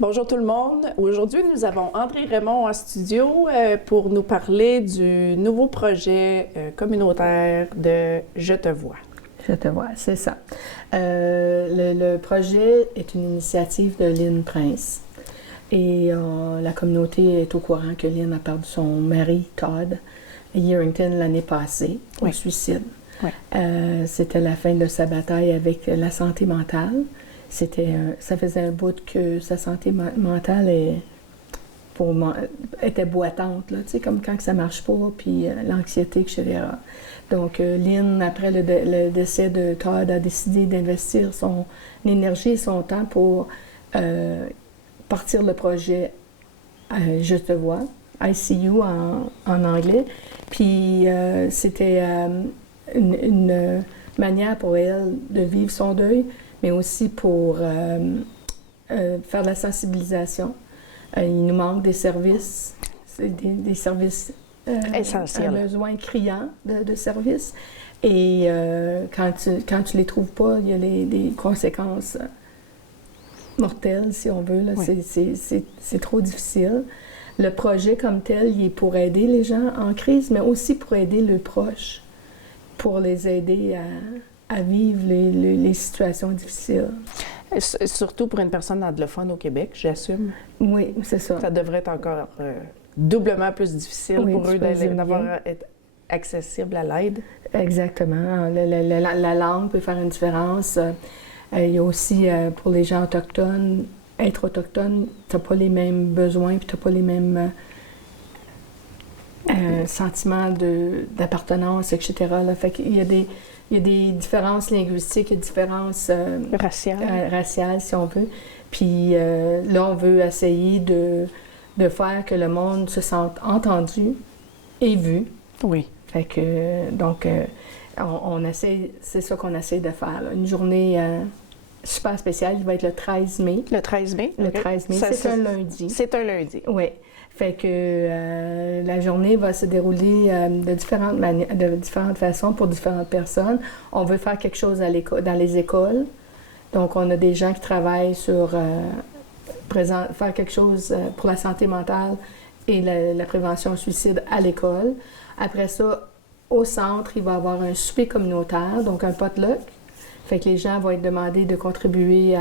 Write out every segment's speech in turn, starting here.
Bonjour tout le monde. Aujourd'hui, nous avons André Raymond en studio pour nous parler du nouveau projet communautaire de Je te vois. Je te vois, c'est ça. Le projet est une initiative de Lynn Prince. Et la communauté est au courant que Lynn a perdu son mari, Todd, à Yerington l'année passée, au suicide. Oui. C'était la fin de sa bataille avec la santé mentale. Ça faisait un bout que sa santé mentale était boitante, là, tu sais, comme quand ça marche pas, puis l'anxiété, etc. Donc, Lynn, après le décès de Todd, a décidé d'investir son énergie et son temps pour partir le projet Je te vois, ICU en anglais. Puis, c'était une manière pour elle de vivre son deuil, mais aussi pour faire de la sensibilisation. Il nous manque des services, des services essentiels. Un besoin criant de services. Et quand tu les trouves pas, il y a des conséquences mortelles, si on veut. Là. Oui. C'est trop difficile. Le projet comme tel, il est pour aider les gens en crise, mais aussi pour aider leurs proches, pour les aider à vivre les situations difficiles. Surtout pour une personne anglophone au Québec, j'assume. Oui, c'est ça. Ça devrait être encore doublement plus difficile pour eux d'avoir être accessible à l'aide. Exactement. La langue peut faire une différence. Il y a aussi, pour les gens autochtones, être autochtone, tu n'as pas les mêmes besoins, puis tu n'as pas les mêmes sentiments d'appartenance, etc. Là. Fait qu'il y a des différences linguistiques, il y a des différences raciales, si on veut. Puis là, on veut essayer de faire que le monde se sente entendu et vu. Oui. Fait que, donc, on essaie, c'est ça qu'on essaie de faire. Là. Une journée super spéciale, il va être le 13 mai. Le 13 mai? Le 13 mai, c'est un lundi. C'est un lundi. Oui. Fait que la journée va se dérouler de différentes façons pour différentes personnes. On veut faire quelque chose dans les écoles. Donc, on a des gens qui travaillent sur faire quelque chose pour la santé mentale et la prévention au suicide à l'école. Après ça, au centre, il va y avoir un souper communautaire, donc un potluck. Fait que les gens vont être demandés de contribuer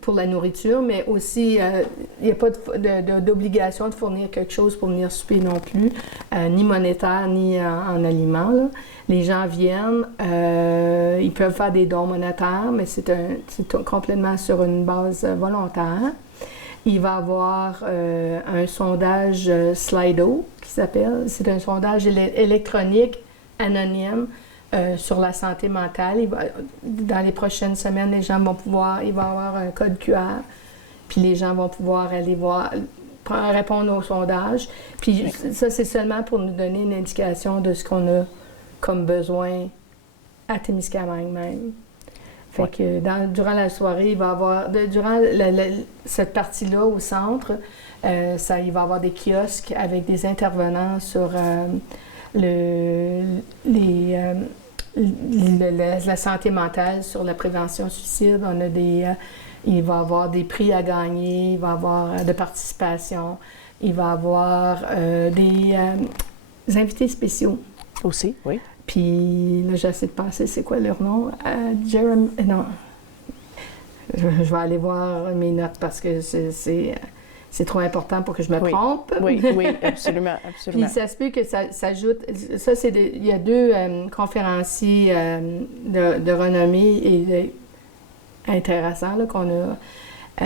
pour la nourriture, mais aussi, il n'y a pas d'obligation de fournir quelque chose pour venir souper non plus, ni monétaire, ni en aliments. Là. Les gens viennent, ils peuvent faire des dons monétaires, mais c'est complètement sur une base volontaire. Il va y avoir un sondage Slido, qui s'appelle. C'est un sondage électronique anonyme sur la santé mentale. Dans les prochaines semaines, les gens vont pouvoir, il va y avoir un code QR, puis les gens vont pouvoir aller répondre au sondage. Puis ça, c'est seulement pour nous donner une indication de ce qu'on a comme besoin à Témiscamingue même. Fait que durant la soirée, il va y avoir, durant cette partie-là au centre, il va y avoir des kiosques avec des intervenants sur la santé mentale, sur la prévention suicide. Il va y avoir des prix à gagner, il va y avoir de participation, il va y avoir des invités spéciaux. Aussi, oui. Puis là, j'essaie de penser c'est quoi leur nom. Jeremy. Non. Je vais aller voir mes notes parce que c'est trop important pour que je me trompe. Oui, absolument, absolument. Puis ça se peut que ça s'ajoute. Ça, il y a deux conférenciers de renommée et intéressants là, qu'on a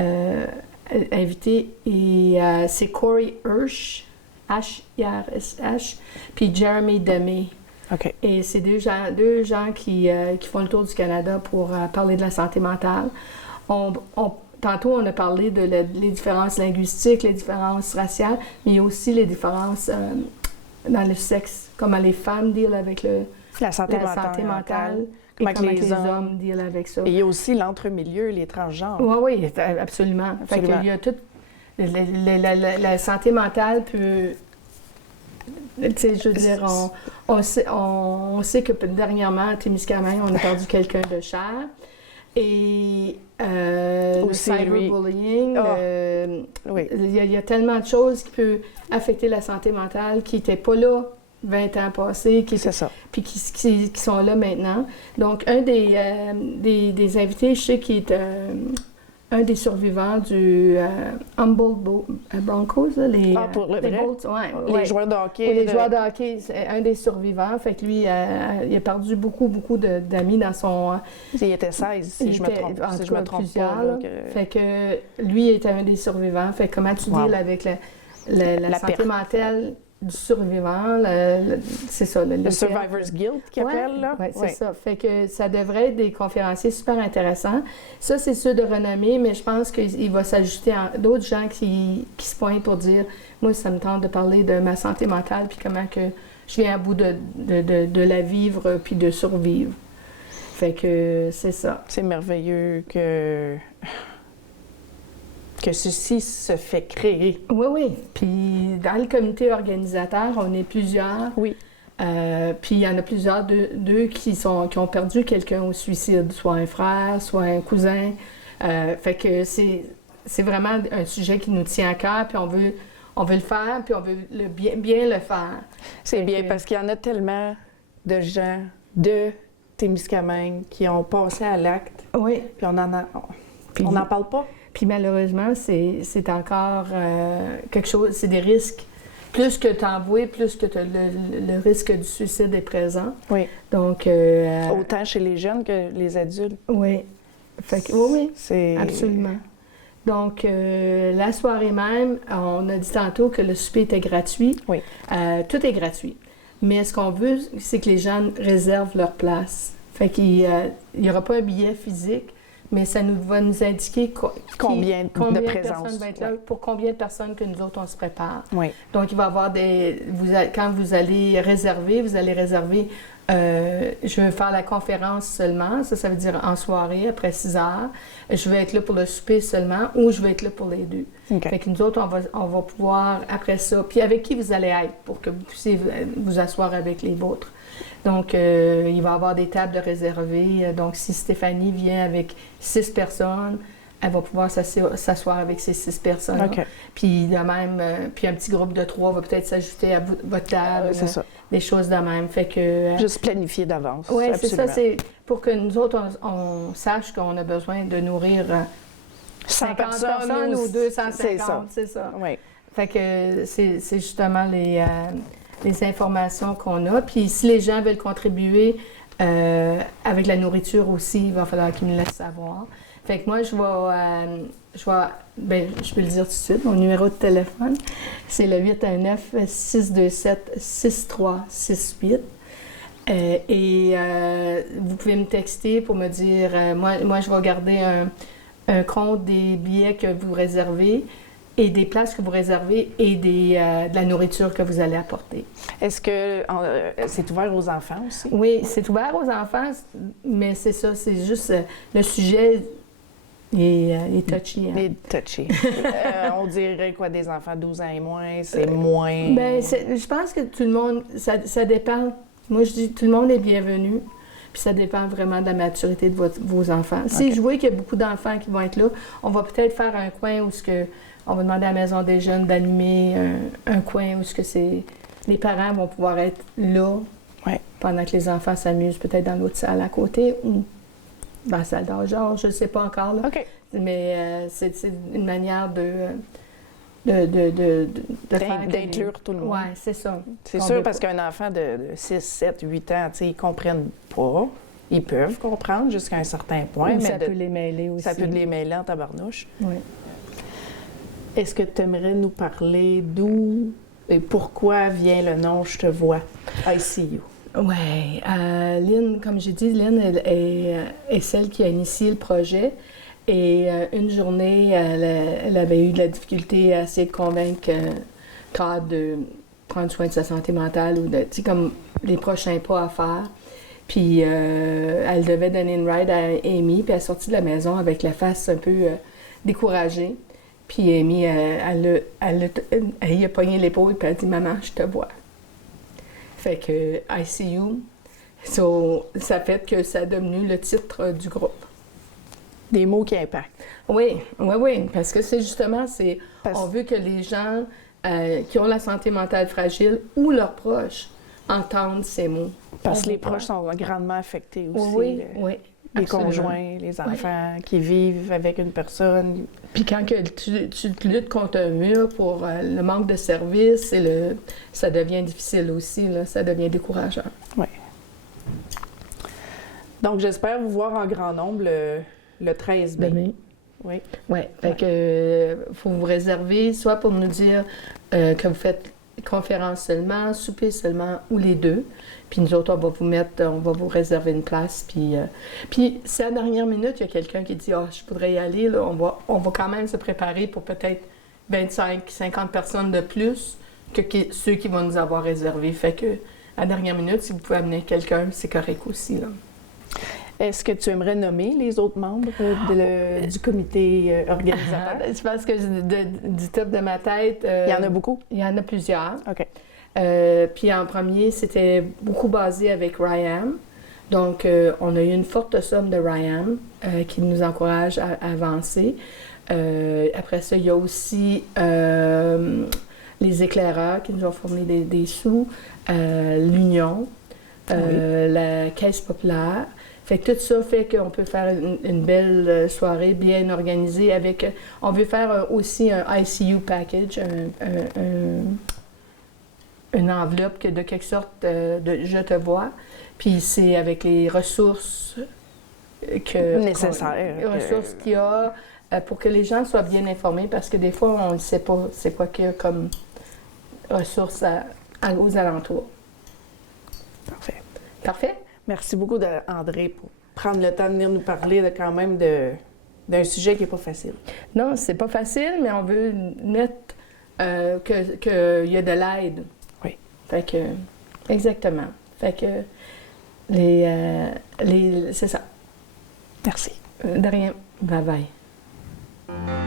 invités. Et c'est Corey Hirsch, H-I-R-S-H, puis Jeremy Demey. OK. Et c'est deux gens qui font le tour du Canada pour parler de la santé mentale. Tantôt, on a parlé les différences linguistiques, les différences raciales, mais il y a aussi les différences dans le sexe, comment les femmes dealent avec la santé mentale. Comment les hommes dealent avec ça. Et il y a aussi l'entre-milieu, les transgenres. Oui, absolument. Fait qu'il y a tout. La santé mentale peut... Tu sais, je veux dire, on sait que dernièrement, à Témiscamingue, on a perdu quelqu'un de cher. Et le Aussi, lui. cyberbullying, Oui. il y a tellement de choses qui peuvent affecter la santé mentale qui n'étaient pas là 20 ans passés, C'est ça. puis qui sont là maintenant. Donc, un des invités, je sais qu'il est un des survivants du Humboldt Broncos, là, Pour le les vrai? Bolts, Les joueurs de hockey. oui, les joueurs de hockey, c'est un des survivants. Fait que lui, il a perdu beaucoup d'amis dans son... Il était 16, si je me trompe, en si tout je me cas, trompe plusieurs, pas. Là, là. que- Fait que lui était un des survivants. Fait que comment tu Wow. deals avec la santé perte. mentale du survivant, c'est ça. Le Survivor's Guilt qu'ils appellent, là. Oui, c'est Ouais. ça. Fait que ça devrait être des conférenciers super intéressants. Ça, c'est ceux de renommée, mais je pense qu'il va s'ajouter d'autres gens qui se pointent pour dire « Moi, ça me tente de parler de ma santé mentale, puis comment que je viens à bout de la vivre, puis de survivre. » Fait que c'est ça. C'est merveilleux que ceci se fait créer. Oui, oui. Puis dans le comité organisateur, on est plusieurs. Oui. Puis il y en a plusieurs d'eux qui ont perdu quelqu'un au suicide, soit un frère, soit un cousin. Fait que c'est vraiment un sujet qui nous tient à cœur, puis on veut le faire, puis on veut bien le faire. C'est bien, parce qu'il y en a tellement de gens de Témiscamingue qui ont passé à l'acte, Oui. puis on n'en parle pas. Puis malheureusement, c'est encore quelque chose, c'est des risques. Plus que tu envoies, plus que le risque du suicide est présent. Oui. Donc... Autant chez les jeunes que les adultes. Oui. Fait que, oui, C'est... absolument. Donc, la soirée même, on a dit tantôt que le souper était gratuit. Oui. Tout est gratuit. Mais ce qu'on veut, c'est que les gens réservent leur place. Fait qu'il n'y aura pas un billet physique, mais ça va nous indiquer Combien de personnes présence. vont être là, pour combien de personnes que nous autres, on se prépare. Oui. Donc, il va y avoir quand vous allez réserver, je vais faire la conférence seulement, ça veut dire en soirée, après 6 heures. Je vais être là pour le souper seulement ou je vais être là pour les deux. OK. Fait que nous autres, on va pouvoir, après ça, puis avec qui vous allez être pour que vous puissiez vous asseoir avec les vôtres. Donc, il va y avoir des tables de réservées. Donc, si Stéphanie vient avec 6 personnes, elle va pouvoir s'asseoir avec ces 6 personnes. OK. Puis de même, puis un petit groupe de 3 va peut-être s'ajouter à votre table. C'est ça. Des choses de même. Fait que... Juste planifier d'avance. Oui, c'est ça. absolument. C'est pour que nous autres, on sache qu'on a besoin de nourrir 100 50 personnes ou 250. C'est ça. Oui. Fait que c'est justement les informations qu'on a. Puis si les gens veulent contribuer avec la nourriture aussi, il va falloir qu'ils me laissent savoir. Fait que moi, je peux le dire tout de suite, mon numéro de téléphone, c'est le 819-627-6368. Vous pouvez me texter pour me dire, moi je vais garder un compte des billets que vous réservez et des places que vous réservez et de la nourriture que vous allez apporter. Est-ce que c'est ouvert aux enfants aussi? Oui, c'est ouvert aux enfants, mais c'est ça, c'est juste le sujet est touchy. Hein? Les touchy. On dirait quoi, des enfants 12 ans et moins, c'est moins... Ben, je pense que tout le monde, ça dépend. Moi, je dis tout le monde est bienvenu. Puis ça dépend vraiment de la maturité de vos enfants. Si je vois qu'il y a beaucoup d'enfants qui vont être là, on va peut-être faire un coin où on va demander à la Maison des Jeunes d'animer un coin où les parents vont pouvoir être là pendant que les enfants s'amusent, peut-être dans l'autre salle à côté ou dans la salle d'âge, je ne sais pas encore. Là. OK. Mais c'est une manière D'inclure tout le monde. Oui, c'est ça. C'est sûr, parce qu'un enfant de 6, 7, 8 ans, ils ne comprennent pas. Ils peuvent comprendre jusqu'à un certain point. Ou mais ça peut les mêler aussi. Ça peut les mêler en tabarnouche. Oui. Est-ce que tu aimerais nous parler d'où et pourquoi vient le nom « Je te vois » I see you? Oui. Lynn, comme j'ai dit, Lynn est celle qui a initié le projet. Et une journée, elle avait eu de la difficulté à essayer de convaincre Todd de prendre soin de sa santé mentale ou comme les prochains pas à faire. Puis elle devait donner une ride à Amy, puis elle est sortie de la maison avec la face un peu découragée. Puis Amy, elle y a pogné l'épaule, puis elle a dit « Maman, je te vois ». Fait que « I see you ». Ça fait que ça a devenu le titre du groupe. Des mots qui impactent. Oui, oui, oui, parce que c'est justement, Parce- on veut que les gens qui ont la santé mentale fragile ou leurs proches entendent ces mots. Parce que On les veut pas. proches sont grandement affectés aussi. Oui, là. oui. Les Absolument. conjoints, les enfants qui vivent avec une personne. Puis quand que tu luttes contre un mur pour le manque de services, ça devient difficile aussi, là, ça devient décourageant. Oui. Donc, j'espère vous voir en grand nombre le 13 mai. Demain. Oui. Oui, fait que faut vous réserver soit pour nous dire que vous faites conférence seulement, souper seulement ou les deux. Puis nous autres, on va vous réserver une place. Puis si à la dernière minute, il y a quelqu'un qui dit « Ah, je voudrais y aller », là, on va quand même se préparer pour peut-être 25-50 personnes de plus que ceux qui vont nous avoir réservés. Fait que à la dernière minute, si vous pouvez amener quelqu'un, c'est correct aussi, là. Est-ce que tu aimerais nommer les autres membres du comité organisateur? Je pense que du top de ma tête... Il y en a beaucoup? Il y en a plusieurs. OK. Puis en premier, c'était beaucoup basé avec RYAM. Donc, on a eu une forte somme de RYAM qui nous encourage à avancer. Après ça, il y a aussi les éclaireurs qui nous ont fourni des sous, l'Union, la Caisse populaire. Fait que tout ça fait qu'on peut faire une belle soirée bien organisée avec... On veut faire aussi un ICU package, une enveloppe de quelque sorte de Je te vois. Puis c'est avec les ressources Nécessaires. Les ressources qu'il y a pour que les gens soient bien informés parce que des fois, on ne sait pas c'est quoi qu'il y a comme ressources aux alentours. Parfait. Parfait? Merci beaucoup, André, pour prendre le temps de venir nous parler quand même d'un sujet qui n'est pas facile. Non, c'est pas facile, mais on veut mettre qu'il y a de l'aide. Oui. Fait que, exactement. Fait que, c'est ça. Merci. De rien. Bye bye.